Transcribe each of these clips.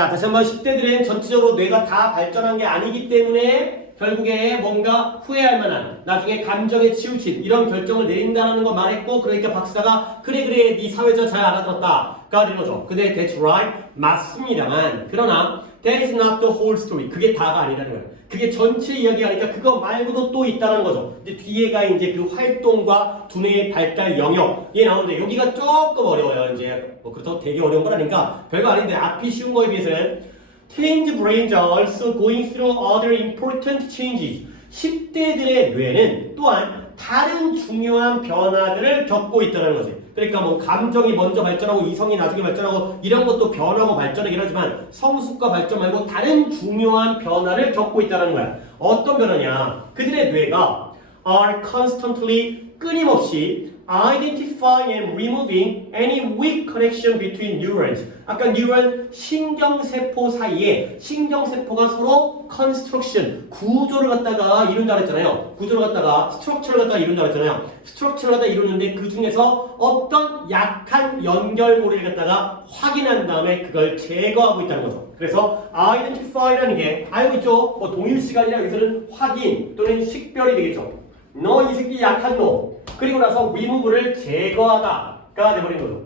자, 다시 한번 10대들은 전체적으로 뇌가 다 발전한 게 아니기 때문에 결국에 뭔가 후회할 만한 나중에 감정에 치우친 이런 결정을 내린다는 거 말했고, 그러니까 박사가 그래 네 사회자 잘 알아들었다 가 되는 거죠. 근데 that's right, 맞습니다만, 그러나 that is not the whole story. 그게 다가 아니라는 거예요. 그게 전체 이야기가 아니니까 그거 말고도 또 있다는 거죠. 근데 뒤에가 이제 그 활동과 두뇌의 발달 영역이 나오는데 여기가 조금 어려워요. 이제 뭐 그렇다고 되게 어려운 건 아닌가? 별거 아닌데 앞이 쉬운 거에 비해서는 Teenage brains are also going through other important changes. 10대들의 뇌는 또한 다른 중요한 변화들을 겪고 있다는 거지. 그러니까 뭐 감정이 먼저 발전하고 이성이 나중에 발전하고 이런 것도 변하고 발전하긴 하지만 성숙과 발전 말고 다른 중요한 변화를 겪고 있다는 거야. 어떤 변화냐? 그들의 뇌가 are constantly 끊임없이 identifying and removing any weak connection between neurons. 아까 뉴런 신경세포 사이에 신경세포가 서로 construction, 구조를 갖다가 이룬다 그랬잖아요. 구조를 갖다가 structure를 갖다가 이룬다 그랬잖아요. structure를 갖다가 이루는데 그 중에서 어떤 약한 연결고리를 갖다가 확인한 다음에 그걸 제거하고 있다는 거죠. 그래서 identify라는 게 알고 있죠? 뭐 동일시간이나 여기서는 확인 또는 식별이 되겠죠. 너 이 새끼 약한 놈. 그리고 나서 remove를 제거하다가 돼버린 거죠.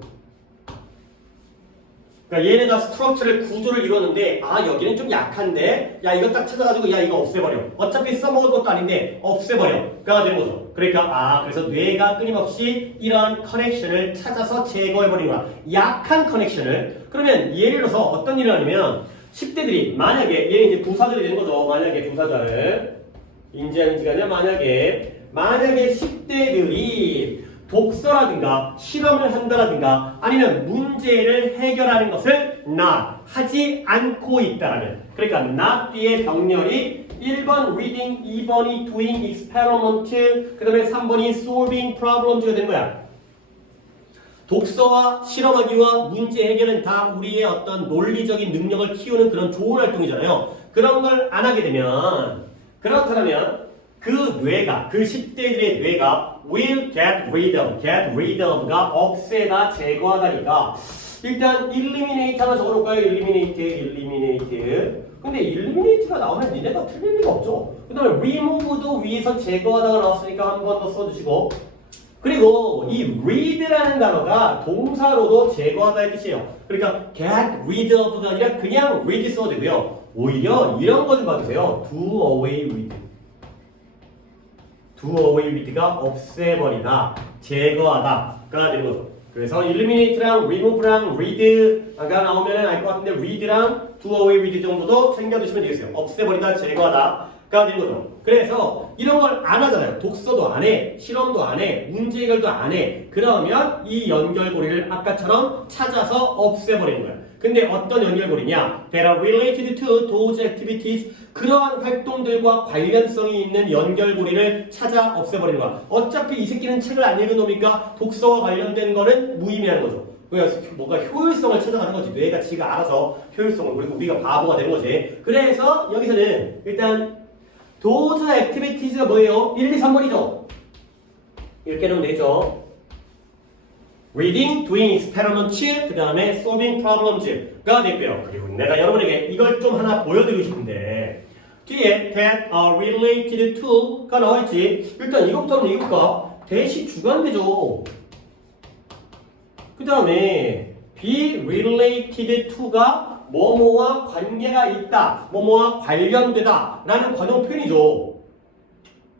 그러니까 얘네가 스트럭처를 구조를 이루었는데 아 여기는 좀 약한데 야 이거 딱 찾아가지고 야 이거 없애버려. 어차피 써먹을 것도 아닌데 없애버려가 되는 거죠. 그러니까 그래서 뇌가 끊임없이 이러한 커넥션을 찾아서 제거해버린 거야. 약한 커넥션을. 그러면 예를 들어서 어떤 일을 하냐면 10대들이 만약에 얘는 이제 부사절이 되는 거죠. 만약에 부사절 인지하는지가 아니라 만약에 10대들이 독서라든가 실험을 한다라든가 아니면 문제를 해결하는 것을 not 하지 않고 있다라면, 그러니까 not 뒤에 병렬이 1번 reading, 2번이 doing experiment, 그 다음에 3번이 solving problems가 되는 거야. 독서와 실험하기와 문제 해결은 다 우리의 어떤 논리적인 능력을 키우는 그런 좋은 활동이잖아요. 그런 걸 안 하게 되면, 그렇다면 그 뇌가, 그 10대들의 뇌가 will get rid of가 없애다, 제거하다니까 일단 eliminate 하나 적어놓을까요? eliminate. 근데 eliminate가 나오면 니네가 틀릴 리가 없죠. 그 다음에 remove도 위에서 제거하다가 나왔으니까 한 번 더 써주시고, 그리고 이 read라는 단어가 동사로도 제거하다의 뜻이에요. 그러니까 get rid of가 아니라 그냥 read 써도 되고요. 오히려 이런 거 좀 봐주세요. do away with가 없애버리다, 제거하다가 되는 거죠. 그래서 eliminate랑 remove랑 read가 나오면 알 것 같은데 read랑 do away with 정도도 챙겨두시면 되겠어요. 없애버리다, 제거하다가 되는 거죠. 그래서 이런 걸 안 하잖아요. 독서도 안 해, 실험도 안 해, 문제 해결도 안 해. 그러면 이 연결고리를 아까처럼 찾아서 없애버리는 거예요. 근데 어떤 연결고리냐? That are related to those activities. 그러한 활동들과 관련성이 있는 연결고리를 찾아 없애버리는 거야. 어차피 이 새끼는 책을 안 읽은 놈이니까 독서와 관련된 거는 무의미한 거죠. 그래서 뭔가 효율성을 찾아가는 거지. 뇌가 지가 알아서 효율성을, 그리고 우리가 바보가 되는 거지. 그래서 여기서는 일단 those activities가 뭐예요? 1, 2, 3번이죠. 이렇게 하면 되죠. reading, doing experiments, 그 다음에 solving problems가 되고요. 그리고 내가 여러분에게 이걸 좀 하나 보여드리고 싶은데 뒤에 that are related to가 나와있지. 일단 이것부터 한번 읽을까? 대시 주관되죠. 그 다음에 be related to가 뭐뭐와 관계가 있다, 뭐뭐와 관련되다 라는 관용 표현이죠.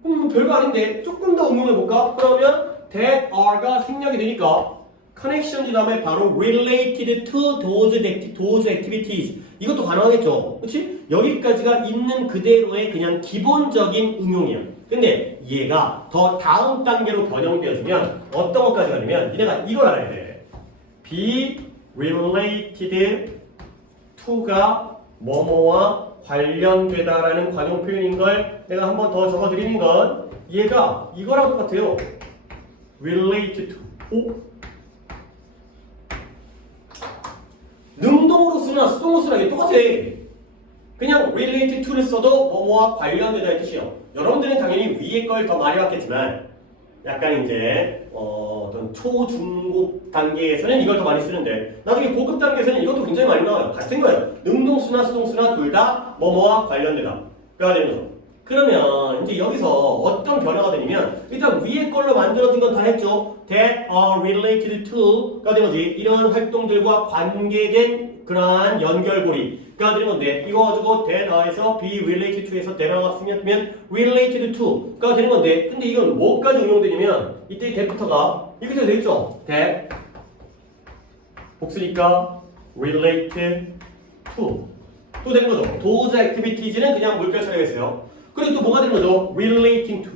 그럼 별거 아닌데 조금 더 응용해볼까? 그러면 that are가 생략이 되니까 connection 다음에 바로 related to those activities 이것도 가능하겠죠. 그렇지? 여기까지가 있는 그대로의 그냥 기본적인 응용이야. 근데 얘가 더 다음 단계로 변형되어지면 어떤 것까지 가냐면 니네가 이걸 알아야 돼. be related to가 뭐뭐와 관련되다라는 관용 표현인 걸 내가 한 번 더 적어드리는 건 얘가 이거랑 똑같아요. related to. 능동으로 쓰나 수동으로 쓰나 이게 똑같아. 그냥 related to를 써도 뭐뭐와 관련되다의 뜻이에요. 여러분들은 당연히 위에 걸 더 많이 봤겠지만 약간 이제 어떤 초중급 단계에서는 이걸 더 많이 쓰는데 나중에 고급 단계에서는 이것도 굉장히 많이 나와요. 같은 거예요. 능동수나 수동수나 둘 다 뭐뭐와 관련되다. 가 되는 거죠. 그러면 이제 여기서 어떤 변화가 되냐면 일단 위에 걸로 만들어진 건 다 했죠. That are related to가 되는 거지. 이런 활동들과 관계된 그러한 연결고리가 되는 건데 이거 가지고 that are에서 be related to에서 that가 쓰면 related to가 되는 건데 근데 이건 뭐까지 응용되냐면 이때 that부터가 이렇게 되어 있죠. that 복수니까 related to 또 되는 거죠. those activities는 그냥 물결 처리가 있어요. 그리고 또 뭐가 되는 거죠? relating to.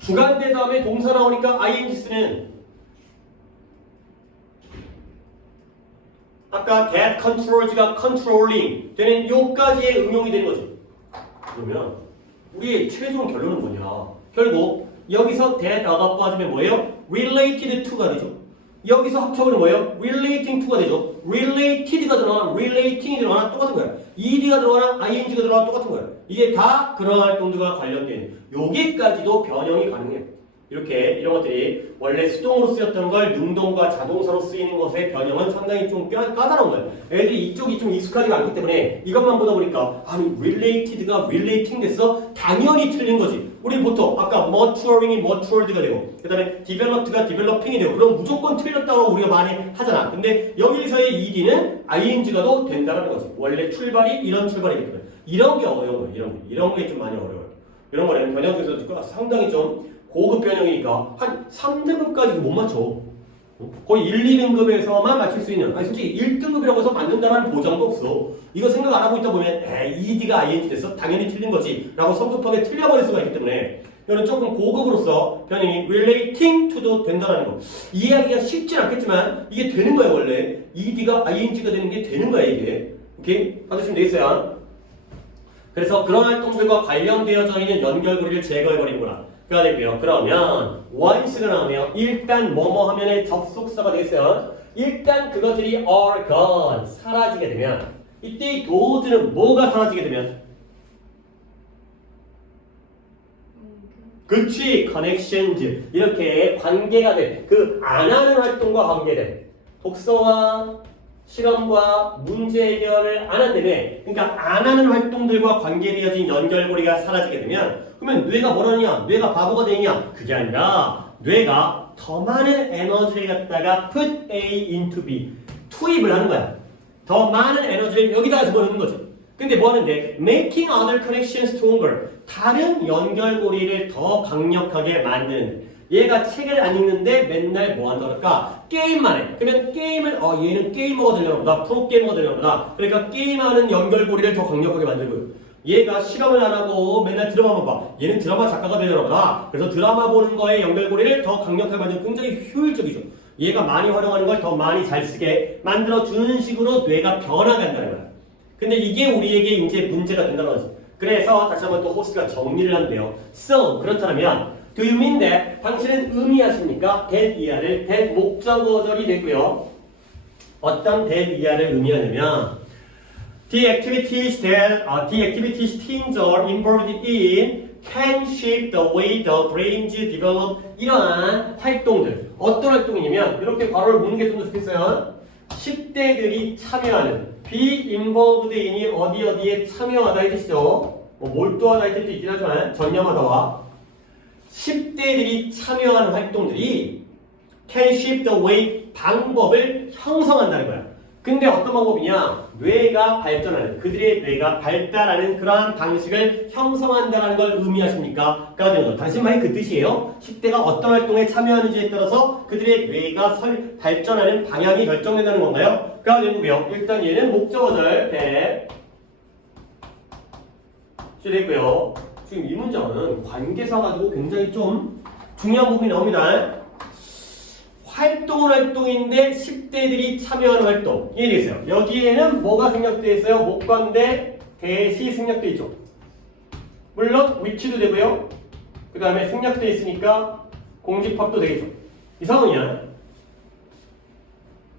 주간대 다음에 동사 나오니까 ing 쓰는 아까 that controls가 controlling 되는 요까지의 응용이 되는 거지. 그러면 우리의 최종 결론은 뭐냐? 결국 여기서 that a가 빠지면 뭐예요? related to가 되죠. 여기서 합쳐버리면 뭐예요? relating to가 되죠. related가 들어가나 relating이 들어가나 똑같은 거야. ed가 들어가나 ing가 들어가나 똑같은 거야. 이게 다 그런 활동들과 관련된 여기까지도 변형이 가능해요. 이렇게 이런 것들이 원래 수동으로 쓰였던 걸 능동과 자동사로 쓰이는 것의 변형은 상당히 좀 까다로운 거예요. 애들이 이쪽이 좀 익숙하지가 않기 때문에 이것만 보다 보니까 아니 related가 relating 됐어? 당연히 틀린 거지. 우리 보통 아까 maturing이 matured가 되고 그 다음에 developed가 developing이 되고 그럼 무조건 틀렸다고 우리가 많이 하잖아. 근데 여기서의 ed는 ing가 도 된다는 거지. 원래 출발이 이런 출발이기 때문에 이런 게 어려운 거예요. 이런 게 좀 많이 어려워요. 이런 거는 변형 중에서 상당히 좀 고급 변형이니까 한 3등급까지 못 맞춰. 거의 1, 2등급에서만 맞출 수 있는. 아니 솔직히 1등급이라고 해서 맞는다는 보장도 없어. 이거 생각 안 하고 있다 보면 ED가 ING 됐어? 당연히 틀린 거지 라고 성급하게 틀려버릴 수가 있기 때문에 이거는 조금 고급으로서 변형이 relating to도 된다는 거. 이해하기가 쉽진 않겠지만 이게 되는 거예요. 원래 ED가 ING가 되는 게 되는 거야 이게. 오케이? 받으시면 되겠어요. 그래서 그런 활동들과 관련되어져 있는 연결고리를 제거해버리는 거라. 가 되고요. 그러면 once가 나오면 일단 뭐뭐 하면의 접속사가 되겠어요. 일단 그것들이 are gone 사라지게 되면 이때 이 those는 뭐가 사라지게 되면 그치 connections 이렇게 관계가 돼. 그 안 하는 활동과 관계된 독서와 실험과 문제 해결을 안 한다며 그러니까 안 하는 활동들과 관계되어진 연결고리가 사라지게 되면 그러면 뇌가 뭐라냐? 뇌가 바보가 되냐? 그게 아니라 뇌가 더 많은 에너지를 갖다가 put A into B 투입을 하는 거야. 더 많은 에너지를 여기다가 집어넣는 거죠. 근데 뭐 하는데? Making other connections stronger 다른 연결고리를 더 강력하게 만드는 얘가 책을 안 읽는데 맨날 뭐 한다 그럴까? 게임만 해. 그러면 게임을 얘는 게이머가 되려나 보다. 프로게이머가 되려나 보다. 그러니까 게임하는 연결고리를 더 강력하게 만들고요. 얘가 실험을 안 하고 맨날 드라마만 봐. 얘는 드라마 작가가 되려나 보다. 그래서 드라마 보는 거에 연결고리를 더 강력하게 만들고 굉장히 효율적이죠. 얘가 많이 활용하는 걸 더 많이 잘 쓰게 만들어주는 식으로 뇌가 변화간다는 거야. 근데 이게 우리에게 이제 문제가 된다는 거지. 그래서 다시 한번 또 호스트가 정리를 한대요. So 그렇다면 Do you mean that? 당신은 의미하십니까? that 이하를 that 목적어절이 되고요. 어떤 that 이하를 의미하냐면 The activities teens are involved in can shape the way the brains develop 이러한 활동들 어떤 활동이냐면 이렇게 괄호를 묶는 게 좀 더 좋겠어요. 10대들이 참여하는 be involved in이 어디에 참여하다 이 뜻이죠. 뭐 몰두하다 이 뜻도 있긴 하지만 전념하다와 10대들이 참여하는 활동들이 can shape the way 방법을 형성한다는 거야. 근데 어떤 방법이냐? 뇌가 발전하는 그들의 뇌가 발달하는 그러한 방식을 형성한다는 걸 의미하십니까? 가 되는 거. 당신 말이 그 뜻이에요. 10대가 어떤 활동에 참여하는지에 따라서 그들의 뇌가 발전하는 방향이 결정된다는 건가요? 가 되는 거고요. 일단 얘는 목적어절 배 됐고요. 지금 이 문장은 관계사 가지고 굉장히 좀 중요한 부분이 나옵니다. 활동인데 10대들이 참여하는 활동 이해되겠어요? 여기에는 뭐가 생략되어 있어요? 목관대 대시 생략되어 있죠. 물론 which도 되고요. 그 다음에 생략되어 있으니까 공집합도 되겠죠. 이 상황이야.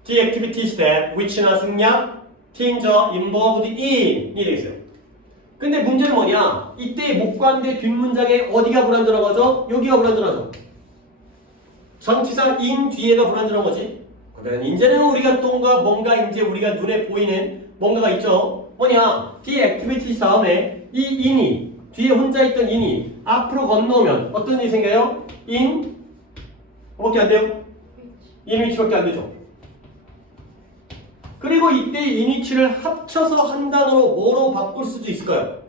The activities that which나 생략 teens are involved in 이 되겠어요. 근데 문제는 뭐냐? 이때 목관대 뒷문장에 어디가 불완전한 거죠? 여기가 불완전하죠. 전치사 in 뒤에가 불완전한 거지. 그러면 이제는 우리가 또 뭔가 이제 우리가 눈에 보이는 뭔가가 있죠. 뭐냐? 뒤에 activity 다음에 이 in이 뒤에 혼자 있던 in이 앞으로 건너오면 어떤 일이 생겨요? in 뭐밖에 안 돼요? in 위치밖에 안 되죠. 그리고 이때 in 위치를 합쳐서 한 단어로 뭐로 바꿀 수도 있을까요?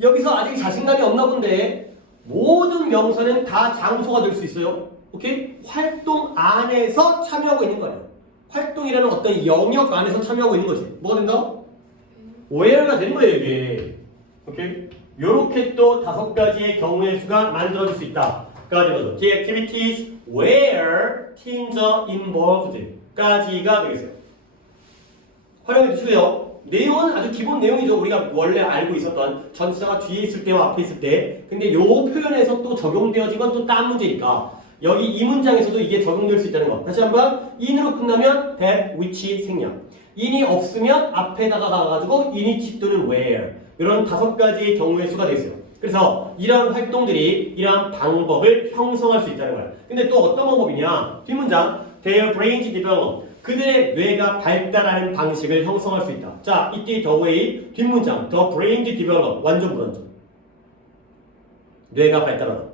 여기서 아직 자신감이 없나 본데 모든 명사는 다 장소가 될 수 있어요. 오케이? 활동 안에서 참여하고 있는 거예요. 활동이라는 어떤 영역 안에서 참여하고 있는 거지. 뭐가 된다? where가 되는 거예요, 이게. 오케이? 요렇게 또 5가지의 경우의 수가 만들어질 수 있다. 까지 거죠. The activities where teens are involved 까지가 되겠어요. 활용해 주시고요. 내용은 아주 기본 내용이죠. 우리가 원래 알고 있었던 전치사가 뒤에 있을 때와 앞에 있을 때. 근데 요 표현에서 또 적용되어진 건 또 딴 문제니까. 여기 이 문장에서도 이게 적용될 수 있다는 거. 다시 한번 in으로 끝나면 that, which 생략. in이 없으면 앞에다가 가가지고 in which 또는 where. 이런 5가지의 경우의 수가 되어 있어요. 그래서 이런 활동들이 이러한 방법을 형성할 수 있다는 거야. 근데 또 어떤 방법이냐? 뒷문장 their brains develop. 그들의 뇌가 발달하는 방식을 형성할 수 있다. 자, 이때 the way 뒷문장 the brains develop 완전 불완전. 뇌가 발달하다.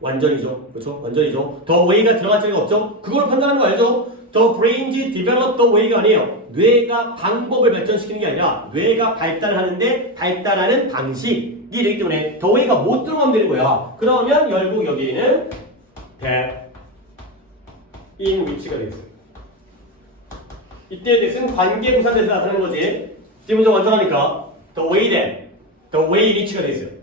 완전이죠. 그렇죠? 완전이죠. the way가 들어갈 자리가 없죠? 그걸 판단하는 거 알죠? the brains develop the way가 아니에요. 뇌가 방법을 발전시키는 게 아니라 뇌가 발달하는데 발달하는 방식이 되기 때문에 the way가 못 들어가면 되는 거야. 그러면 결국 여기에는 that, in which가 되겠어요. 이때의 that은 관계부사대에서 나타나는 거지. 뒷문장 완전하니까 the way that, the way in which가 되겠어요.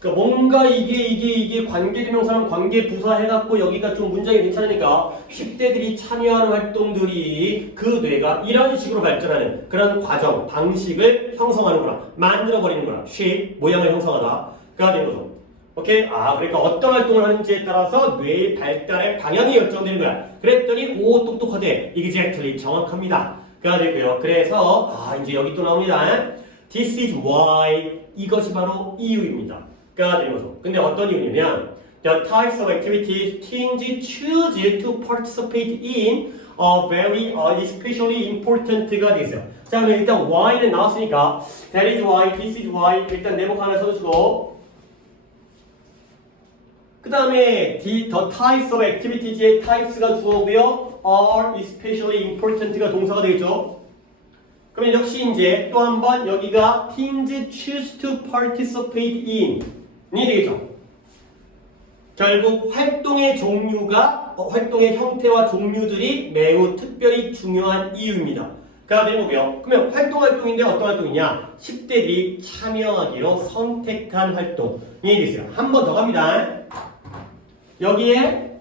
그러니까 뭔가 이게 관계대명사랑 관계부사 해갖고 여기가 좀 문장이 괜찮으니까 10대들이 참여하는 활동들이 그 뇌가 이런 식으로 발전하는 그런 과정, 방식을 형성하는구나. 만들어버리는구나. shape, 모양을 형성하다가 되는 거죠. 오케이? 그러니까 어떤 활동을 하는지에 따라서 뇌의 발달의 방향이 결정되는 거야. 그랬더니 오 똑똑하대. exactly 정확합니다. 가 되고요. 그래서 이제 여기 또 나옵니다. This is why 이것이 바로 이유입니다. 가 되는 거죠. 근데 어떤 이유냐면 the types of activities teens choose to participate in are very especially important가 되겠어요. 자, 그럼 일단 why는 나왔으니까 that is why, this is why 일단 내목 하나 써주시고 그 다음에 the types of activities의 types가 주어고요 are especially important가 동사가 되겠죠. 그러면 역시 이제 또 한 번 여기가 teens choose to participate in 이 되겠죠. 결국 활동의 종류가 활동의 형태와 종류들이 매우 특별히 중요한 이유입니다. 가 되는 거고요. 그러면 활동인데 어떤 활동이냐? 10대들이 참여하기로 선택한 활동이 되겠어요. 한 번 더 갑니다. 여기에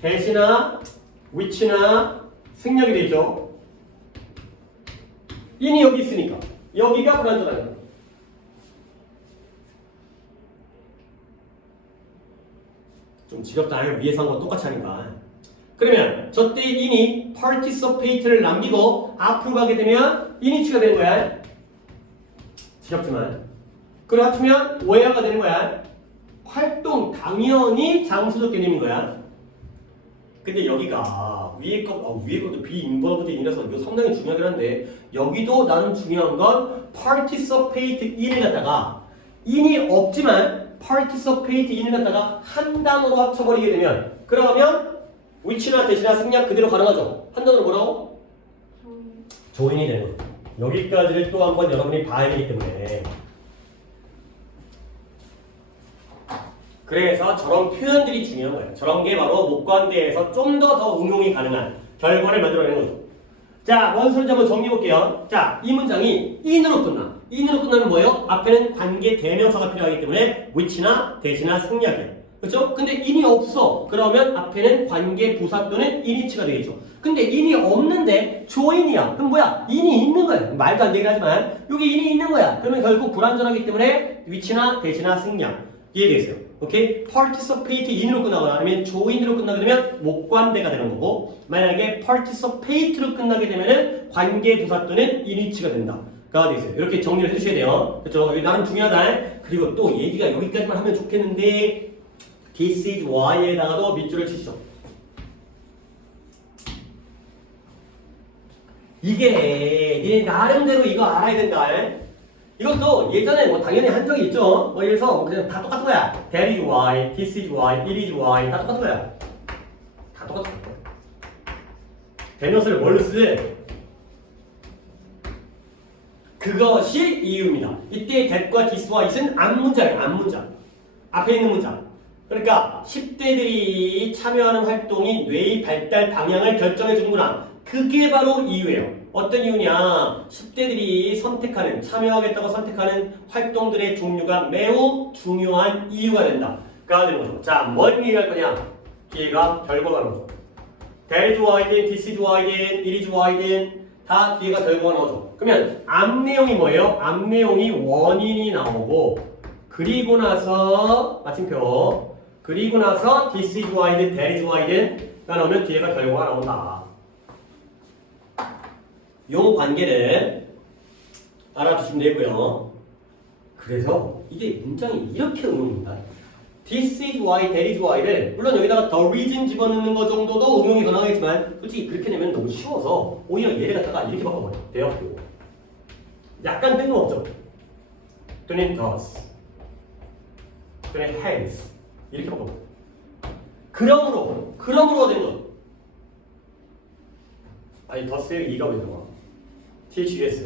대시나 which나 생략이 되죠. in이 여기 있으니까 여기가 불완전한 거예요. 좀 지겹다. 위에서 한 거 똑같이 하니까. 그러면 저때 in이 participate를 남기고 앞으로 가게 되면 in이치가 되는 거야. 지겹지만. 그렇다면 where가 되는 거야. 활동 당연히 장소적 개념인 거야. 근데 여기가 위에 것도 be involved in이라서 이거 상당히 중요하긴 한데 여기도 나름 중요한 건 participate in을 갖다가 in이 없지만 participate in을 갖다가 한 단어로 합쳐버리게 되면 그러면 which나 대시나 생략 그대로 가능하죠. 한 단어로 뭐라고? 조인이 되는 거죠. 여기까지를 또 한번 여러분이 봐야 되기 때문에 그래서 저런 표현들이 중요한 거예요. 저런 게 바로 목관대에서 좀 더 응용이 가능한 결과를 만들어내는 거죠. 자, 뭔 소리인지 한번 정리해 볼게요. 자, 이 문장이 in으로 끝나. in으로 끝나면 뭐예요? 앞에는 관계 대명사가 필요하기 때문에 which나 대시나 생략이에요. 그렇죠? 근데 in이 없어. 그러면 앞에는 관계 부사 또는 in이치가 되겠죠. 근데 in이 없는데 join이야. 그럼 뭐야? in이 있는 거야. 말도 안 되긴 하지만 여기 in이 있는 거야. 그러면 결국 불완전하기 때문에 위치나 대시나 승량 이해되세요? 오케이? participate in으로 끝나거나 아니면 join으로 끝나게 되면 목관대가 되는 거고 만약에 participate로 끝나게 되면은 관계 부사 또는 in이치가 된다. 가 되세요. 이렇게 정리를 해주셔야 돼요. 그렇죠? 이게 나름 중요하다. 그리고 또 얘기가 여기까지만 하면 좋겠는데 this is why에다가도 밑줄을 치시죠. 이게 네 나름대로 이거 알아야 된다. 이것도 예전에 뭐 당연히 한 적이 있죠. 뭐 이래서 그냥 다 똑같은 거야. that is why, this is why, it is why 다 똑같은 거야. 다 똑같은 거야. 대명사를 뭘로 쓰든 그것이 이유입니다. 이때 that과 this와 it은 앞문장이에요. 앞문장. 앞에 있는 문장. 그러니까 10대들이 참여하는 활동이 뇌의 발달 방향을 결정해 주는구나. 그게 바로 이유예요. 어떤 이유냐? 10대들이 선택하는, 참여하겠다고 선택하는 활동들의 종류가 매우 중요한 이유가 된다. 가 되는 거죠. 자, 뭘 얘기할 거냐? 뒤에가 결과가 나오죠. that is why든, this is why든, it is why든 다 뒤에가 결과가 나오죠. 그러면 앞 내용이 뭐예요? 앞 내용이 원인이 나오고 그리고 나서 마침표 그리고 나서 this is why든, that is why든 가 나오면 뒤에가 결과가 나온다. 요 관계를 알아두시면 되고요. 그래서 이게 문장이 이렇게 응용입니다. This is why, that is why를 물론 여기다가 the reason 집어넣는 거 정도도 응용이 가능하겠지만 솔직히 그렇게 내면 너무 쉬워서 오히려 얘를 갖다가 이렇게 바꿔버려요. therefore 약간 뜬금없죠? 또는 thus 또는 hence 이렇게 바꿔버려요. 그러므로 된 것. 아니 thus에 이가 왜 들어가? THUS.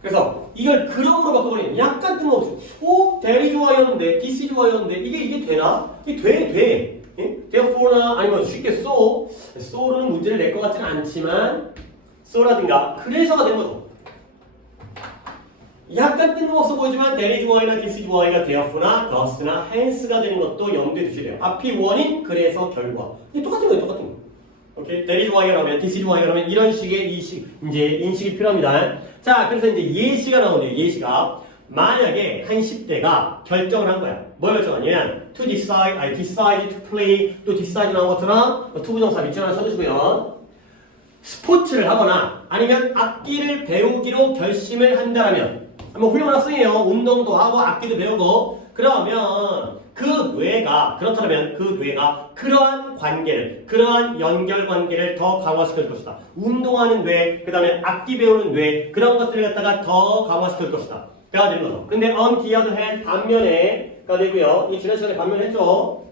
그래서 이걸 그럼으로 바꿔버리면 약간 뜬금없어. that is why였는데, this is why였는데 이게 되나? 이게 돼. therefore나 아니면 쉽게 so로는 문제를 낼 것 같지는 않지만 so라든가 그래서가 된 거죠. 약간 뜬금없어 보이지만 that is why나 this is why가 therefore나 thus나 hence가 되는 것도 염두에 두시래요. 앞이 원인, 그래서 결과. 이게 똑같은 거예요. 오케이? that is why가 나오면 this is why가 나오면 이런 식의 이제 인식이 필요합니다. 자, 그래서 이제 예시가 나오네요. 예시가. 만약에 한 10대가 결정을 한 거야. 뭘 결정하냐면 to decide, decide to play, 또 decide 나온 것처럼 투부정사 밑줄 하나 써주시고요. 스포츠를 하거나 아니면 악기를 배우기로 결심을 한다라면 뭐 훌륭한 학생이에요. 운동도 하고 악기도 배우고 그러면 그렇다면 그 뇌가 그러한 관계를, 그러한 연결 관계를 더 강화시킬 것이다. 운동하는 뇌, 그 다음에 악기 배우는 뇌, 그런 것들을 갖다가 더 강화시킬 것이다. 가 되는 거죠. 근데 on the other hand, 반면에가 되고요. 이 지난 시간에 반면했죠.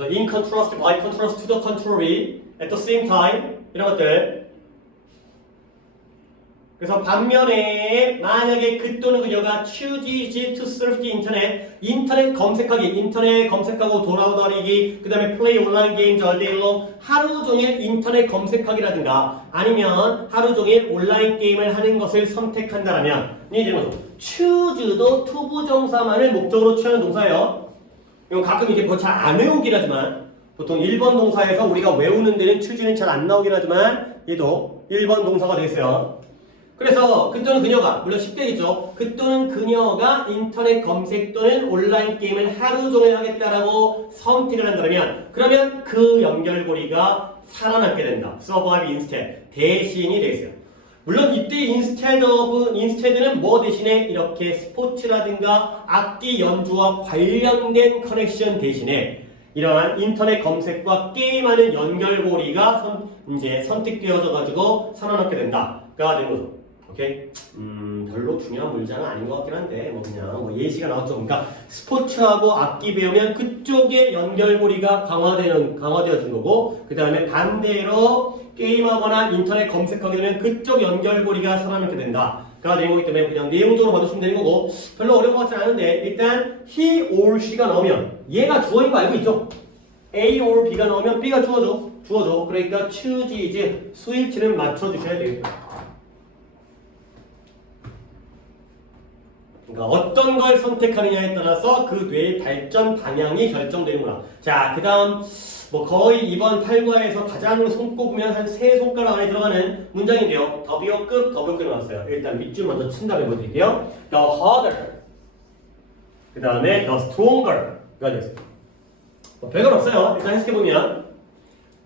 in contrast, by contrast to the contrary, at the same time, 이런 것들. 그래서 반면에 만약에 그 또는 그녀가 chooses to surf the internet, 인터넷 검색하고 돌아다니기, 그 다음에 play online games all day long, 하루 종일 인터넷 검색하기라든가 아니면 하루 종일 온라인 게임을 하는 것을 선택한다라면 이게 되는 거죠. choose도 투부정사만을 목적으로 취하는 동사예요. 이건 가끔 이게 뭐 잘 안 외우긴 하지만 보통 1번 동사에서 우리가 외우는 데는 choose는 잘 안 나오긴 하지만 얘도 1번 동사가 되겠어요. 그래서 그 또는 그녀가 물론 10대겠죠. 그 또는 그녀가 인터넷 검색 또는 온라인 게임을 하루 종일 하겠다라고 선택을 한다면 그러면 그 연결고리가 살아남게 된다. survive instead 대신이 되겠어요. 물론 이때 instead는 뭐 대신에 이렇게 스포츠라든가 악기 연주와 관련된 커넥션 대신에 이러한 인터넷 검색과 게임하는 연결고리가 이제 선택되어져 가지고 살아남게 된다가 되는 거죠. 오케이? 별로 중요한 문장은 아닌 것 같긴 한데 뭐 그냥 뭐 예시가 나왔죠. 그러니까 스포츠하고 악기 배우면 그쪽의 연결고리가 강화되어지는 거고 그 다음에 반대로 게임하거나 인터넷 검색하게 되면 그쪽 연결고리가 살아남게 된다가 되는 거기 때문에 그냥 내용적으로 봐주시면 되는 거고 별로 어려운 것 같지는 않은데 일단 he or she가 나오면 얘가 주어인 거 알고 있죠? A or B가 나오면 B가 주어져. 그러니까 choose, 스위치는 맞춰주셔야 되겠다. 그러니까 어떤 걸 선택하느냐에 따라서 그 뇌의 발전 방향이 결정되는구나. 자, 그 다음 뭐 거의 이번 8과에서 가장 손꼽으면 한 3손가락 안에 들어가는 문장인데요. 더비오급 나왔어요. 일단 밑줄 먼저 친 다음에 보여드릴게요. The harder. 그 다음에 the stronger. 가 되겠습니다. 별건 없어요. 일단 해석해보면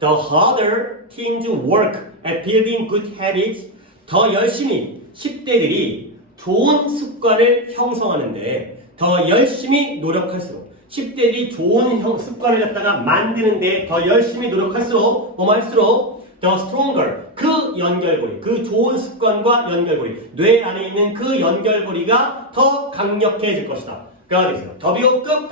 The harder teens work at building good habits. 더 열심히 10대들이 좋은 습관을 형성하는데 더 열심히 노력할수록 10대들이 좋은 습관을 갖다가 만드는데 더 열심히 노력할수록 할수록 the stronger 그 연결고리 그 좋은 습관과 연결고리 뇌 안에 있는 그 연결고리가 더 강력해질 것이다. 가 되겠어요. 더비호급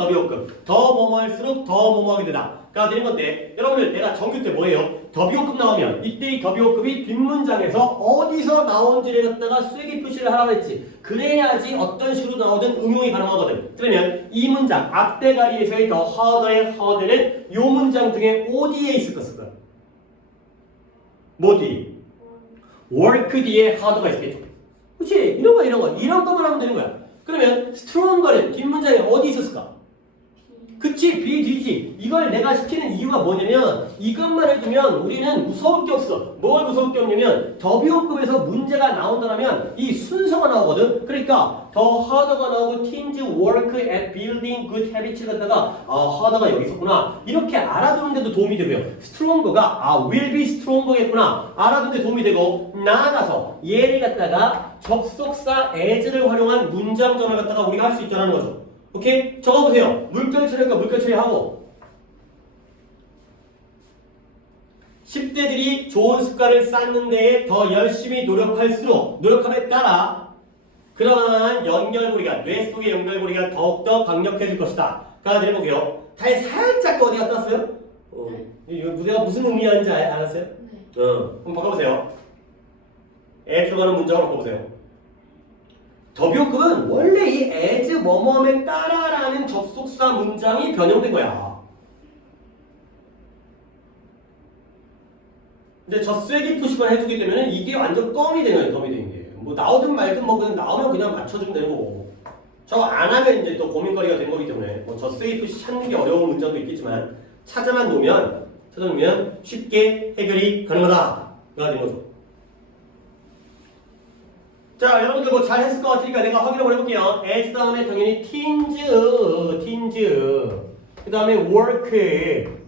더 뭐뭐할수록 더 뭐뭐하게 되다. 가 되는 건데 여러분들 내가 정규 때 뭐예요? 더비호급 나오면 이때 이 더비호급이 뒷문장에서 어디서 나온지를 갖다가 쐐기 표시를 하라고 했지. 그래야지 어떤 식으로 나오든 응용이 가능하거든. 그러면 이 문장 앞대가리에서의 더 harder의 harder는 이 문장 중에 어디에 있을 것일까? 뭐 뒤? work 뒤에 harder가 있겠죠. 그렇지? 이런 거만 하면 되는 거야. 그러면 스트롱거는 뒷문장에 어디 있었을까? 그치, B 뒤지. 이걸 내가 시키는 이유가 뭐냐면 이것만 해두면 우리는 무서울 게 없어. 뭐가 무서울 게 없냐면 더비호급에서 문제가 나온다면 이 순서가 나오거든. 그러니까 더 harder가 나오고 teens work at building good habits를 갖다가 harder가 여기 있었구나. 이렇게 알아두는데도 도움이 되고요. stronger가 will be stronger겠구나. 알아두는데 도움이 되고 나아가서 얘를 갖다가 접속사 as를 활용한 문장전을 갖다가 우리가 할 수 있다는 거죠. 오케이? 적어보세요. 물결 처리니까 물결 처리하고 10대들이 좋은 습관을 쌓는 데에 더 열심히 노력할수록 노력함에 따라 그러한 연결고리가 뇌 속의 연결고리가 더욱더 강력해질 것이다. 가 내려보게요. 다시 살짝 어디 갔다 왔어요? 이거 무대가 무슨 의미하는지 알았어요? 네. 한번 바꿔보세요. 에 들어가는 문장을 바꿔보세요. 더비호급은 원래 이 as 뭐뭐함에 따라라는 접속사 문장이 변형된 거야. 근데 젖쐐기 표시만 해주기 때문에 이게 완전 껌이 되는 거예요. 껌이 되는 게. 뭐 나오든 말든 뭐 그냥 나오면 그냥 맞춰주면 되는 거고. 저거 안 하면 이제 또 고민거리가 된 거기 때문에 뭐 젖쐐기 표시 찾는 게 어려운 문장도 있겠지만 찾아놓으면 쉽게 해결이 가능하다가 되는 거죠. 자, 여러분들 뭐 잘 했을 것 같으니까 내가 확인을 한번 해볼게요. as 다음에 당연히 teens, 그 다음에 work,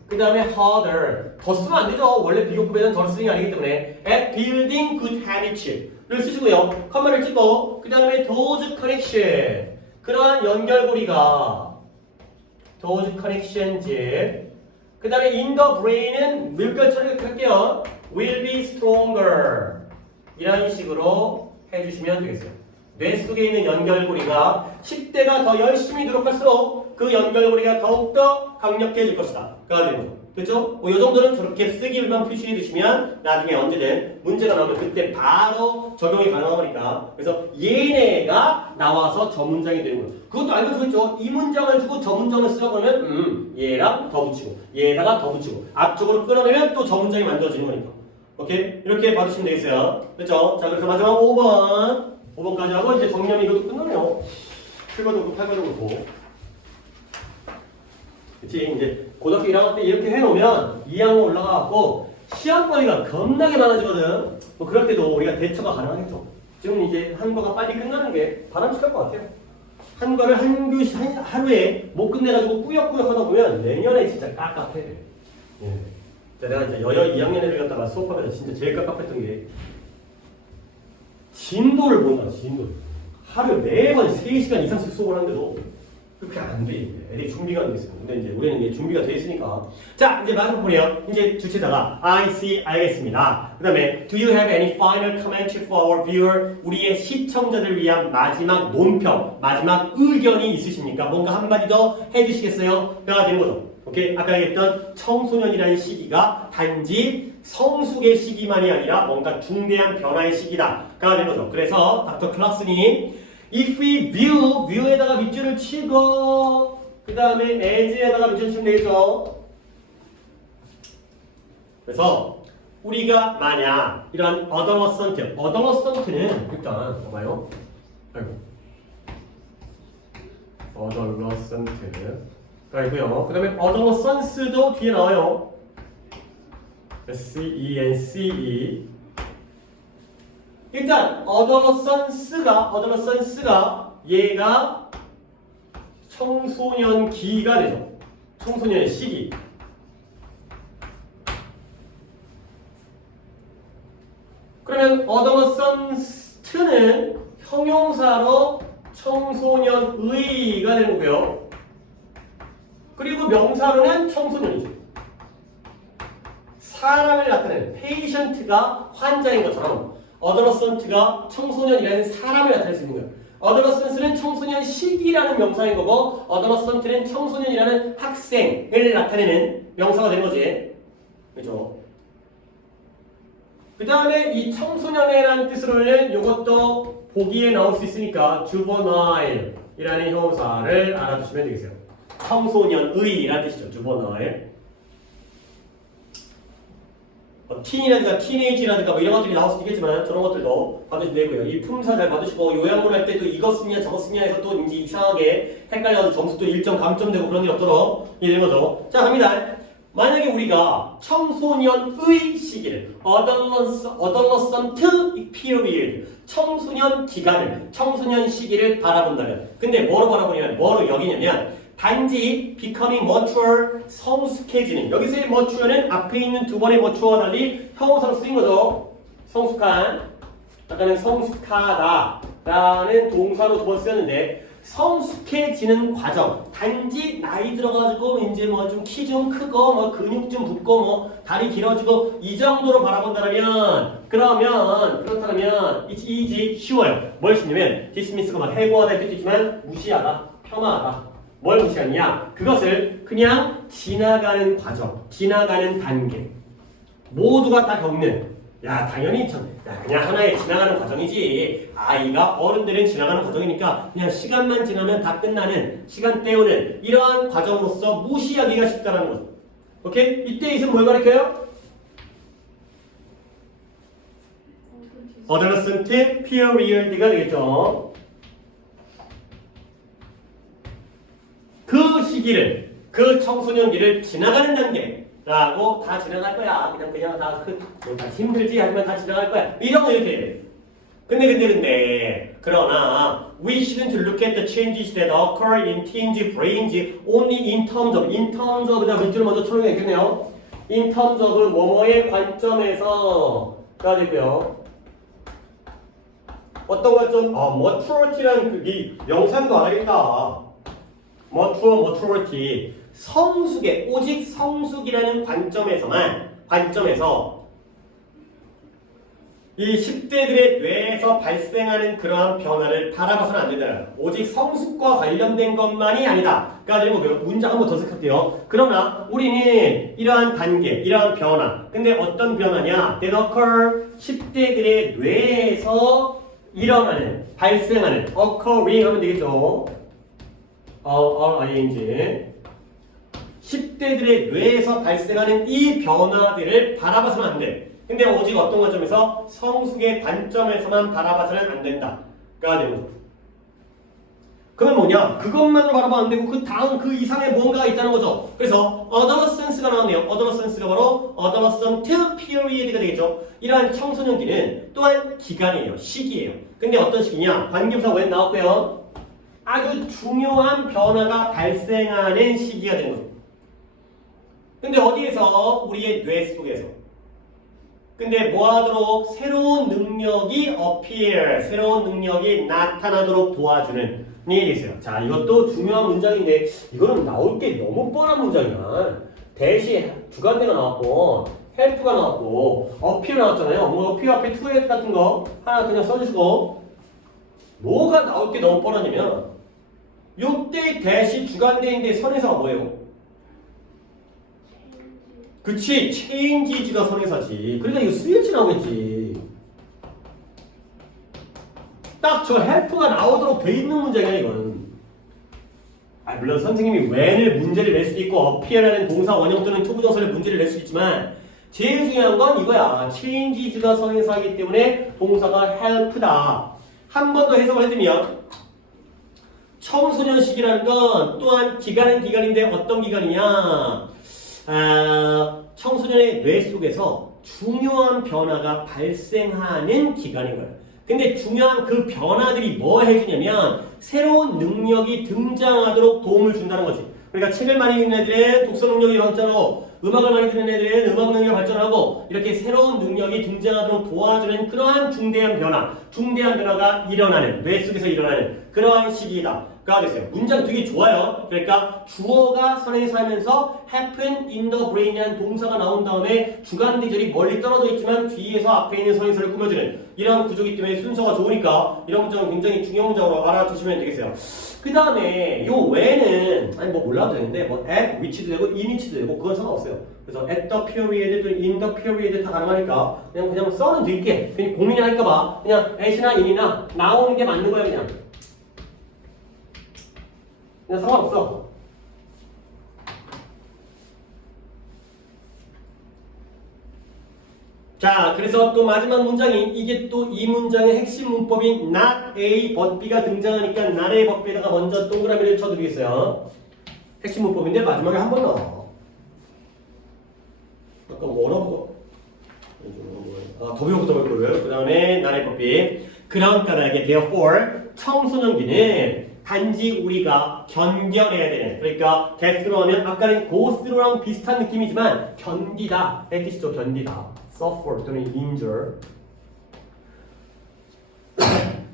그 다음에 harder. 더 쓰면 안 되죠. 원래 비교급에는 더 쓰는 게 아니기 때문에 at building good habits를 쓰시고요. 컴마를 찍고 그 다음에 those connection. 그러한 연결고리가 those connections. 그 다음에 in the brain은 물결 처리를 할게요. will be stronger. 이런 식으로 해주시면 되겠어요. 뇌 속에 있는 연결고리가 10대가 더 열심히 노력할수록 그 연결고리가 더욱더 강력해질 것이다. 가 되는 거죠. 그렇죠? 이 정도는 저렇게 쓰기만 표시해 두시면 나중에 언제든 문제가 나오면 그때 바로 적용이 가능하니까. 그래서 얘네가 나와서 저 문장이 되는 거예요. 그것도 알고 있죠? 이 문장을 주고 저 문장을 쓰라고 그러면 얘랑 더 붙이고 얘다가 더 붙이고 앞쪽으로 끌어내면 또 저 문장이 만들어지는 거니까. 오케이? 이렇게 봐주시면 되겠어요. 그렇죠? 자, 그래서 마지막 5번까지 하고 이제 정리하면 이것도 끝나네요. 7과도 그렇고 8과도 그렇고. 그치? 이제 고등학교 1학년 때 이렇게 해놓으면 2학년 올라가갖고 시험거리가 겁나게 많아지거든. 뭐 그럴 때도 우리가 대처가 가능하겠죠. 지금 이제 한 과가 빨리 끝나는 게 바람직할 것 같아요. 한 과를 하루에 못 끝내가지고 꾸역꾸역 하다 보면 내년에 진짜 깝깝해. 예. 내가 이제 여여 2학년 애들 갖다가 수업하면서 진짜 제일 깝깝했던 게 진도를 본다. 진도를 하루 매번 3시간 이상씩 수업을 하는데도 그렇게 안 돼. 애들이 준비가 안 돼 있어요. 근데 이제 우리는 이제 준비가 돼 있으니까. 자, 이제 마지막 보네요. 이제 주체다가 I see 알겠습니다. 그 다음에 Do you have any final comments for our viewer? 우리의 시청자들 위한 마지막 논평, 마지막 의견이 있으십니까? 뭔가 한마디 더 해주시겠어요? 가 되는 거죠. 오케이? 아까 얘기했던 청소년이라는 시기가 단지 성숙의 시기만이 아니라 뭔가 중대한 변화의 시기다가 되는 거죠. 그래서 닥터 클락스님 If we view에다가 밑줄을 치고 그 다음에 as에다가 밑줄을 치면 되겠죠. 그래서 우리가 만약 이런 adolescent는 일단 뭐가요? 아이고 adolescent가 있고요. 그 다음에 adolescence도 뒤에 나와요. S-E-N-C-E. 일단 adolescence가 얘가 청소년기가 되죠. 청소년의 시기. 그러면 adolescence는 형용사로 청소년의가 되는 거고요. 그리고 명사로는 청소년이죠. 사람을 나타내는 patient가 환자인 것처럼 adolescent가 청소년이라는 사람을 나타낼 수 있는 거예요. adolescence는 청소년 시기라는 명사인 거고 adolescent는 청소년이라는 학생을 나타내는 명사가 되는 거지. 그죠? 그 다음에 이 청소년이라는 뜻으로는 이것도 보기에 나올 수 있으니까 juvenile이라는 형용사를 알아두시면 되겠어요. 청소년의라는 뜻이죠. juvenile. teen이라든가 teenage라든가 뭐 이런 것들이 나올 수 있겠지만 저런 것들도 받으시면 되고요. 이 품사 잘 받으시고 요양문 할 때 또 이거 쓰냐 저거 쓰냐 해서 또 이제 이상하게 헷갈려서 점수 또 1점 감점되고 그런 일이 없도록 이런 거죠. 자 갑니다. 만약에 우리가 청소년의 시기를 adolescent period 청소년 기간을 청소년 시기를 바라본다면 근데 뭐로 바라보냐면 뭐로 여기냐면 단지 becoming mature 성숙해지는 여기서의 mature는 앞에 있는 두 번의 mature와 달리 형용사로 쓰인 거죠. 성숙한 아까는 성숙하다 라는 동사로 두 번 쓰였는데 성숙해지는 과정 단지 나이 들어가지고 이제 뭐 좀 키 좀 크고 뭐 근육 좀 붙고 뭐 다리 길어지고 이 정도로 바라본다면 그렇다면 it's easy 쉬워요. 뭘 쉽냐면 dismiss가 막 해고하다 뜻이지만 무시하다 폄하하다 뭘 무시하냐 그것을 그냥 지나가는 과정 지나가는 단계 모두가 다 겪는 야 당연히 그냥 하나의 지나가는 과정이지 아이가 어른들은 지나가는 과정이니까 그냥 시간만 지나면 다 끝나는 시간 때우는 이러한 과정으로서 무시하기가 쉽다는 거죠. 오케이? 이때 있으면 뭘 가르쳐요? adolescent period가 되겠죠. 그 시기를 그 청소년기를 지나가는 단계 라고 다 지나갈 거야. 그냥 다 힘들지 하지만 다 지나갈 거야. 이런 거 이렇게 해요. 근데 그러나 we shouldn't look at the changes that occur in teens' brains only in terms of 그다음 밑줄을 먼저 쳐야겠네요. in terms of 뭐뭐의 관점에서가 되고요. 어떤 것 좀 maturity라는 그게 명상도 안 하겠다. maturity 성숙의 오직 성숙이라는 관점에서 이 10대들의 뇌에서 발생하는 그러한 변화를 바라봐서는 안 된다. 오직 성숙과 관련된 것만이 아니다. 그러니까 문장 한번 더 생각할게요. 그러나 우리는 이러한 단계, 이러한 변화. 근데 어떤 변화냐? That occur 10대들의 뇌에서 일어나는, 발생하는 occurring 하면 되겠죠. ing 10대들의 뇌에서 발생하는 이 변화들을 바라봐서는 안 돼. 근데 오직 어떤 관점에서 성숙의 관점에서만 바라봐서는 안 된다가 되는 거죠. 그러면 뭐냐? 그것만으로 바라보면 안 되고 그 다음 그 이상의 뭔가가 있다는 거죠. 그래서 adolescence가 나왔네요. adolescence가 바로 adolescent period가 되겠죠. 이러한 청소년기는 또한 기간이에요. 시기예요. 근데 어떤 시기냐? 관계부사 when 나왔고요. 아주 중요한 변화가 발생하는 시기가 되는 거죠. 근데 어디에서? 우리의 뇌 속에서. 근데 뭐하도록? 새로운 능력이 appear, 새로운 능력이 나타나도록 도와주는 일이 있어요. 자, 이것도 중요한 문장인데 이거는 나올 게 너무 뻔한 문장이야. 대시 주관대가 나왔고 help가 나왔고 appear 나왔잖아요. 뭐 appear 앞에 to have 같은 거 하나 그냥 써주시고 뭐가 나올 게 너무 뻔하냐면 요때 대시 주관대인데 선행사가 뭐예요? 그치, changes가 선행사지. 그러니까 이거 스위치 나오겠지. 딱 저 help가 나오도록 돼 있는 문장이야 이건. 물론 선생님이 when을 문제를 낼 수도 있고 appear라는 동사 원형 또는 투부정사를 문제를 낼 수 있지만 제일 중요한 건 이거야. changes가 선행사이기 때문에 동사가 help다. 한 번 더 해석을 해드리면 청소년 시기라는 건 또한 기간은 기간인데 어떤 기간이냐? 청소년의 뇌 속에서 중요한 변화가 발생하는 기간인 거예요. 근데 중요한 그 변화들이 뭐 해주냐면 새로운 능력이 등장하도록 도움을 준다는 거지. 그러니까 책을 많이 읽는 애들은 독서 능력이 발전하고 음악을 많이 듣는 애들은 음악 능력이 발전하고 이렇게 새로운 능력이 등장하도록 도와주는 그러한 중대한 변화가 일어나는 뇌 속에서 일어나는 그러한 시기이다. 가 됐어요. 문장 되게 좋아요. 그러니까 주어가 선행사 하면서 happen in the brain이라는 동사가 나온 다음에 주관대절이 멀리 떨어져 있지만 뒤에서 앞에 있는 선행사를 꾸며주는 이런 구조이기 때문에 순서가 좋으니까 이런 문장은 굉장히 중요한 문장으로 알아두시면 되겠어요. 그 다음에 요 외에는 아니 뭐 몰라도 되는데 뭐 at which도 되고 in which도 되고 그건 상관없어요. 그래서 at the period 또는 in the period 다 가능하니까 그냥 써는 드릴게. 괜히 고민이 할까봐 그냥 at이나 in이나 나오는 게 맞는 거야 그냥. 그냥 상관없어. 자, 그래서 또 마지막 문장이 이게 또 이 문장의 핵심 문법인 not A but B가 등장하니까 not A but B에다가 먼저 동그라미를 쳐드리겠어요. 핵심 문법인데 마지막에 한 번 넣어. 아까 뭐라고? 더 배우고 그 다음에 not A but B. 그런 까닭에 therefore 청소년기는 단지 우리가 견뎌내야 되는 그러니까 getthrough 하면 아까는 go through랑 비슷한 느낌이지만 견디다 의 뜻이죠. 견디다 suffer 또는 endure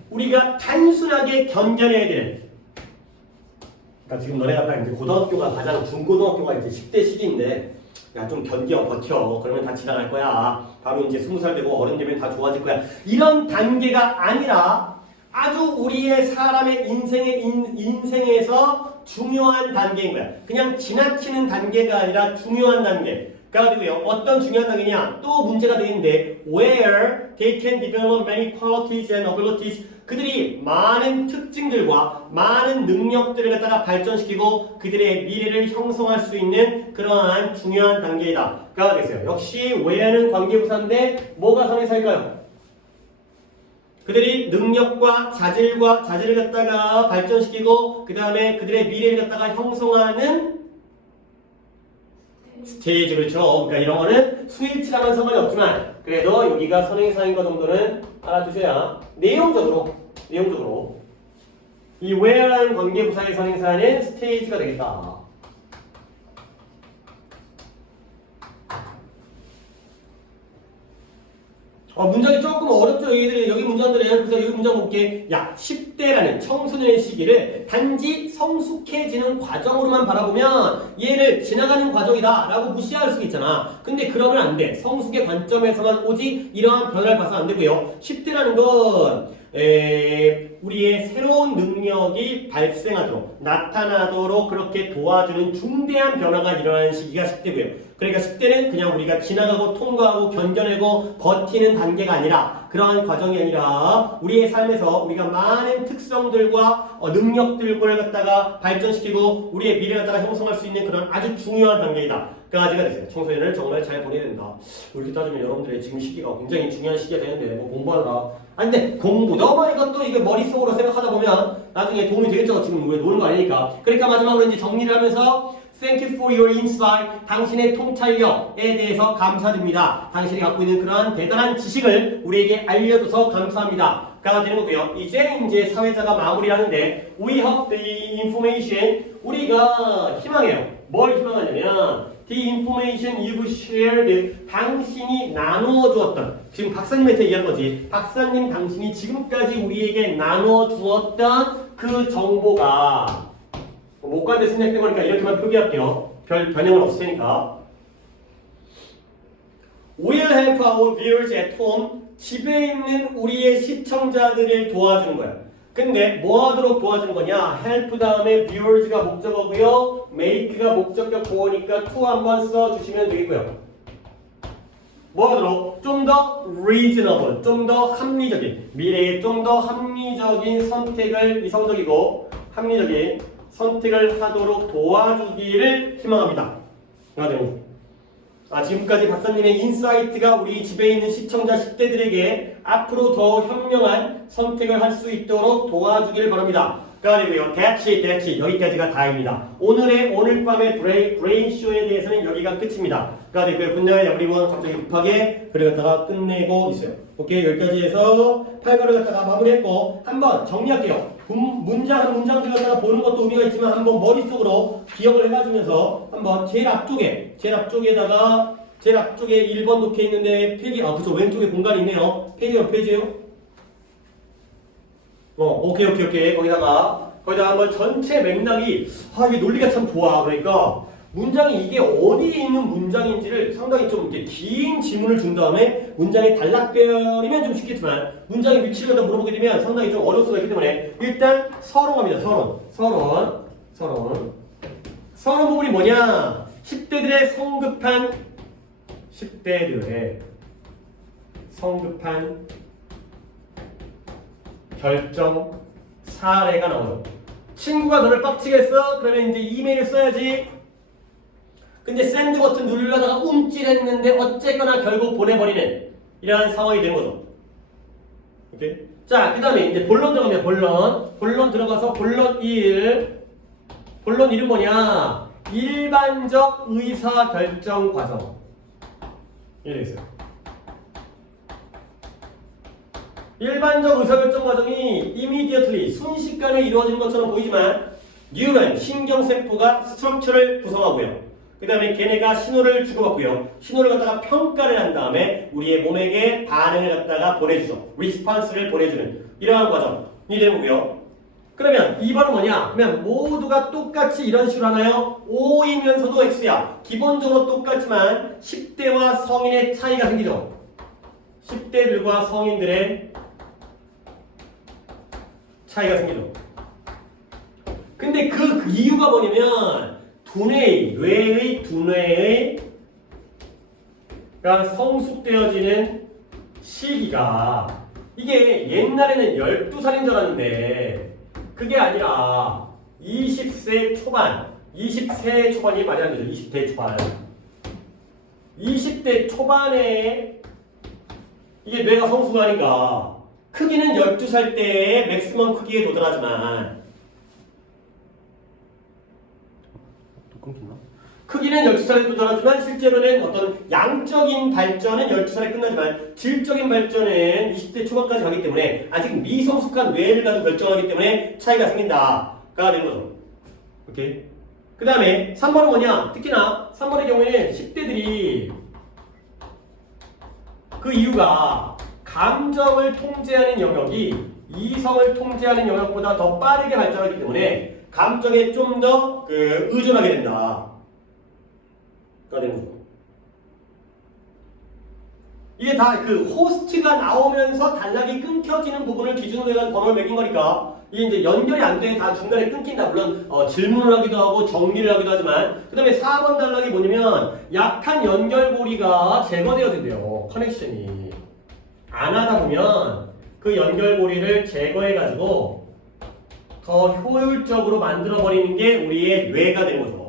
우리가 단순하게 견뎌내야 되는 그러니까 지금 너네가 딱 이제 고등학교가 가장 중고등학교가 이제 10대 시기인데 야 좀 견뎌 버텨 그러면 다 지나갈 거야 바로 이제 20살 되고 어른 되면 다 좋아질 거야 이런 단계가 아니라 아주 우리의 사람의 인생에서 중요한 단계인 거야. 그냥 지나치는 단계가 아니라 중요한 단계가 되고요. 어떤 중요한 단계냐? 또 문제가 되는데 where they can develop many qualities and abilities 그들이 많은 특징들과 많은 능력들을 갖다가 발전시키고 그들의 미래를 형성할 수 있는 그러한 중요한 단계이다. 가 되겠어요. 역시 where는 관계부사인데 뭐가 선행사일까요? 그들이 능력과 자질을 갖다가 발전시키고 그 다음에 그들의 미래를 갖다가 형성하는 스테이지 그렇죠. 그러니까 이런 거는 수일치랑은 상관이 없지만 그래도 여기가 선행사인 거 정도는 알아두셔야 내용적으로 이 where라는 관계부사의 선행사는 스테이지가 되겠다. 문장이 조금 어렵죠. 여기 문장들은. 그래서 여기 문장 볼게. 야, 10대라는 청소년의 시기를 단지 성숙해지는 과정으로만 바라보면 얘를 지나가는 과정이다 라고 무시할 수 있잖아. 근데 그러면 안 돼. 성숙의 관점에서만 오직 이러한 변화를 봐서는 안 되고요. 10대라는 건 우리의 새로운 능력이 발생하도록 나타나도록 그렇게 도와주는 중대한 변화가 일어나는 시기가 10대고요. 그러니까 10대는 그냥 우리가 지나가고 통과하고 견뎌내고 버티는 단계가 아니라 그러한 과정이 아니라 우리의 삶에서 우리가 많은 특성들과 능력들을 갖다가 발전시키고 우리의 미래를 갖다가 형성할 수 있는 그런 아주 중요한 단계이다. 까지가 됐어요. 청소년을 정말 잘 보내야 된다. 이렇게 따지면 여러분들의 지금 시기가 굉장히 중요한 시기가 되는데 뭐 공부하느라 근데 공부 너만 이것도 이게 머릿속으로 생각하다 보면 나중에 도움이 되겠죠. 지금 우리 노는 거 아니니까. 그러니까 마지막으로 이제 정리를 하면서 Thank you for your insight. 당신의 통찰력에 대해서 감사드립니다. 당신이 갖고 있는 그러한 대단한 지식을 우리에게 알려줘서 감사합니다. 가 되는 거고요. 이제 사회자가 마무리하는데 We hope the information 우리가 희망해요. 뭘 희망하냐면 The information you've shared 당신이 나누어 주었던 지금 박사님한테 얘기하는 거지. 박사님 당신이 지금까지 우리에게 나누어 주었던 그 정보가 못 간데 생략된 거니까 이렇게만 표기할게요. 별 변형은 없을 테니까. Will help our viewers at home. 집에 있는 우리의 시청자들을 도와주는 거야. 근데 뭐 하도록 도와주는 거냐? help 다음에 viewers가 목적어고요. make가 목적격 보호니까 to 한번 써주시면 되겠고요. 뭐 하도록? 좀 더 reasonable, 좀 더 합리적인 미래에 좀 더 합리적인 선택을 이성적이고 합리적인 선택을 하도록 도와주기를 희망합니다. 지금까지 박사님의 인사이트가 우리 집에 있는 시청자 10대들에게 앞으로 더 현명한 선택을 할 수 있도록 도와주기를 바랍니다. 그리고요, that's 여기까지가 다입니다. 오늘 밤의 브레인쇼에 대해서는 여기가 끝입니다. 그리고 분야의 everyone 갑자기 급하게 글을 갖다가 끝내고 있어요. 오케이, 여기까지 해서 8과를 갖다가 마무리했고 한번 정리할게요. 문장 한 문장들 갖다가 보는 것도 의미가 있지만 한번 머릿속으로 기억을 해가지면서 한번 제일 앞쪽에 1번 놓게 있는데 페이지, 그쵸, 왼쪽에 공간이 있네요. 페이지요, 페이지요? 오케이. 거기다가 한번 전체 맥락이, 이게 논리가 참 좋아. 그러니까, 문장이 이게 어디에 있는 문장인지를 상당히 좀 이렇게 긴 지문을 준 다음에 문장의 단락별이면 좀 쉽겠지만, 문장의 위치를 갖다 물어보게 되면 상당히 좀 어려울 수가 있기 때문에, 일단 서론 갑니다. 서론 부분이 뭐냐? 10대들의 성급한 결정 사례가 나오죠. 친구가 너를 빡치게 했어? 그러면 이제 이메일을 써야지. 근데 샌드 버튼 누르려다가 움찔했는데 어쨌거나 결국 보내버리는 이러한 상황이 되는 거죠. 오케이? 자, 그 다음에 이제 본론 들어가면 본론 들어가서 본론 1은 뭐냐? 일반적 의사결정 과정. 이렇게 되어 있어요. 일반적 의사결정 과정이 immediately 순식간에 이루어지는 것처럼 보이지만 뉴런 신경세포가 스트럭처를 구성하고요. 그 다음에 걔네가 신호를 주고받고요. 신호를 갖다가 평가를 한 다음에 우리의 몸에게 반응을 갖다가 보내주죠. 리스폰스를 보내주는 이러한 과정이 되고요. 그러면 2번은 뭐냐? 그러면 모두가 똑같이 이런 식으로 하나요? O이면서도 X야. 기본적으로 똑같지만 10대와 성인의 차이가 생기죠. 10대들과 성인들의 차이가 생기죠. 근데 그 이유가 뭐냐면 뇌의 그러니까 성숙되어지는 시기가 이게 옛날에는 12살인 줄 알았는데 그게 아니라 20세 초반이 말이 안 되죠. 20대 초반. 20대 초반에 이게 뇌가 성숙하니까 크기는 12살 때의 맥시멈 크기에 도달하지만 크기는 12살에 도달하지만 실제로는 어떤 양적인 발전은 12살에 끝나지만 질적인 발전은 20대 초반까지 가기 때문에 아직 미성숙한 뇌를 가지고 결정하기 때문에 차이가 생긴다가 되는 거죠. 오케이. 그 다음에 3번은 뭐냐? 특히나 3번의 경우에는 10대들이 그 이유가 감정을 통제하는 영역이 이성을 통제하는 영역보다 더 빠르게 발전하기 때문에 감정에 좀 더 의존하게 된다. 가 되는 거죠. 이게 다 호스트가 나오면서 단락이 끊겨지는 부분을 기준으로 해서 번호를 매긴 거니까 이게 이제 연결이 안 돼. 다 중간에 끊긴다. 물론 질문을 하기도 하고 정리를 하기도 하지만 그 다음에 4번 단락이 뭐냐면 약한 연결고리가 제거되어야 된대요. 커넥션이. 안 하다 보면 그 연결고리를 제거해가지고 더 효율적으로 만들어버리는 게 우리의 뇌가 되는 거죠.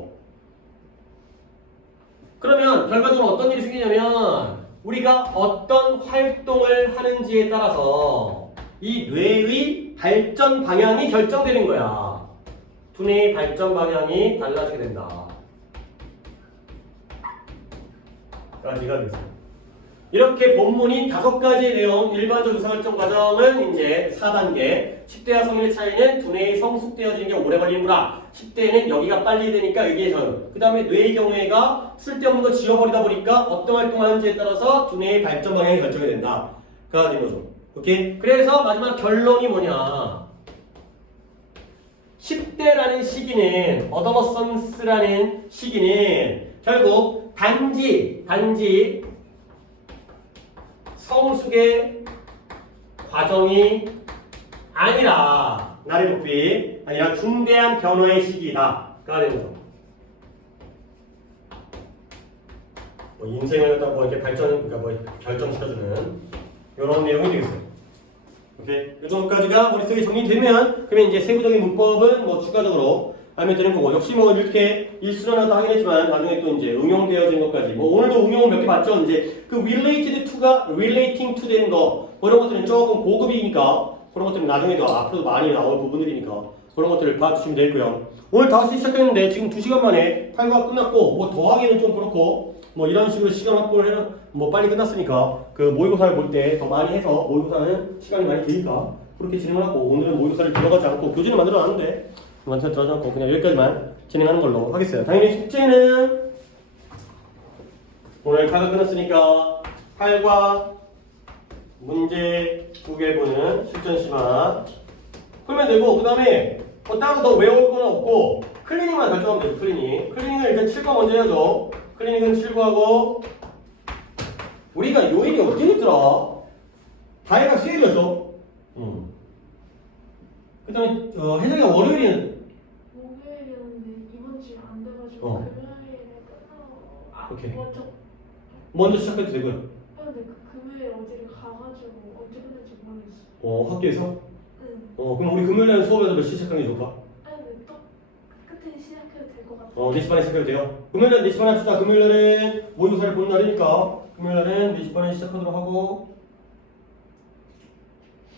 그러면 결과적으로 어떤 일이 생기냐면 우리가 어떤 활동을 하는지에 따라서 이 뇌의 발전 방향이 결정되는 거야. 두뇌의 발전 방향이 달라지게 된다. 까지가 됐어요. 이렇게 본문이 5가지의 내용, 일반적 의사결정 과정은 이제 4단계, 10대와 성인의 차이는 두뇌의 성숙되어지는 게 오래 걸리는구나. 10대는 여기가 빨리 되니까 여기에 전. 그 다음에 뇌의 경우에가 쓸데없는 거 지워버리다 보니까 어떤 활동을 하는지에 따라서 두뇌의 발전 방향이 결정이 된다. 가 된 거죠. 오케이? 그래서 마지막 결론이 뭐냐. 10대라는 시기는, 어더머선스라는 시기는 결국 단지 성숙의 과정이 아니라 나를 높이 아니라 중대한 변화의 시기다. 가 되는 거죠. 인생을 이렇게 결정시켜주는 이런 내용이 되겠어요. 오케이. 이 정도까지가 머릿속에 정리되면 그러면 이제 세부적인 문법은 추가적으로 알면 되는 거고 역시 이렇게 일수련하도 하긴 했지만 나중에 또 이제 응용되어진 것까지 오늘도 응용을 몇 개 봤죠. 이제 related to가 relating to 되는 거 이런 것들은 조금 고급이니까 그런 것들은 나중에도 앞으로도 많이 나올 부분들이니까 그런 것들을 봐주시면 되고요. 오늘 5시 시작했는데 지금 2시간 만에 8과가 끝났고 뭐 더하기는 좀 그렇고 뭐 이런 식으로 시간 확보를 해서 뭐 빨리 끝났으니까 그 모의고사를 볼 때 더 많이 해서 모의고사는 시간이 많이 드니까 그렇게 진행을 하고 오늘은 모의고사를 들어가지 않고 교재는 만들어 놨는데 완전 들어가지 않고 그냥 여기까지만 진행하는 걸로 하겠어요. 당연히 숙제는 오늘 8과 끝났으니까 8과 문제 2개분은 실전 심화 풀면 되고 그 다음에 뭐 따로 더 외울 건 없고 클리닉만 결정하면 되죠. 클리닉을 일단 7과 먼저 해야죠. 클리닉은 7과고 우리가 요일이 어떻게 됐더라? 다해가 수요일이었죠. 그 다음에 혜정이가 월요일은 목요일이었는데 이번 주에 안 돼가지고 금요일에 끝나고 오케이. 먼저 먼저 시작해도 되고요. 근데 그 금요일 어디를 가가지고 언제 끝날지 모르겠어. 학교에서? 응. 그럼 우리 금요일날 수업에서 몇 시 시작하는 게 좋을까? 근데 또 끝에 시작해도 될 것 같아. 4시 반에 시작해도 돼요. 금요일날 4시 반에 합시다. 금요일날은 모의고사를 보는 날이니까 금요일날은 4시 반에 시작하도록 하고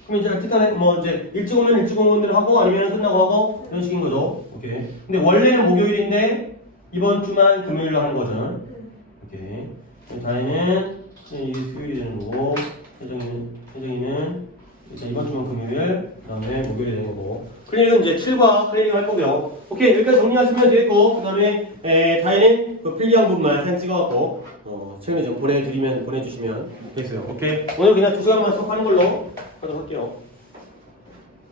그럼 이제 특단에 뭐 이제 일찍 오면 일찍 오는 분들 하고 아니면 끝나고 하고 이런 식인 거죠. 오케이. 근데 원래는 목요일인데 이번 주만 금요일로 하는 거죠. 응. 오케이. 다혜는 이게 수요일이 되는 거고 혜정이는 일단 이번 주는 금요일 그다음에 목요일이 되는 거고 클리닉은 이제 7과 클리닉 할 거고요. 오케이 여기까지 정리하시면 되겠고 그다음에 다혜는 그 필기한 부분만 사진 찍어갖고 최근에 좀 보내주시면 되겠어요. 오케이 오늘 그냥 2시간만 수업하는 걸로 하도록 할게요.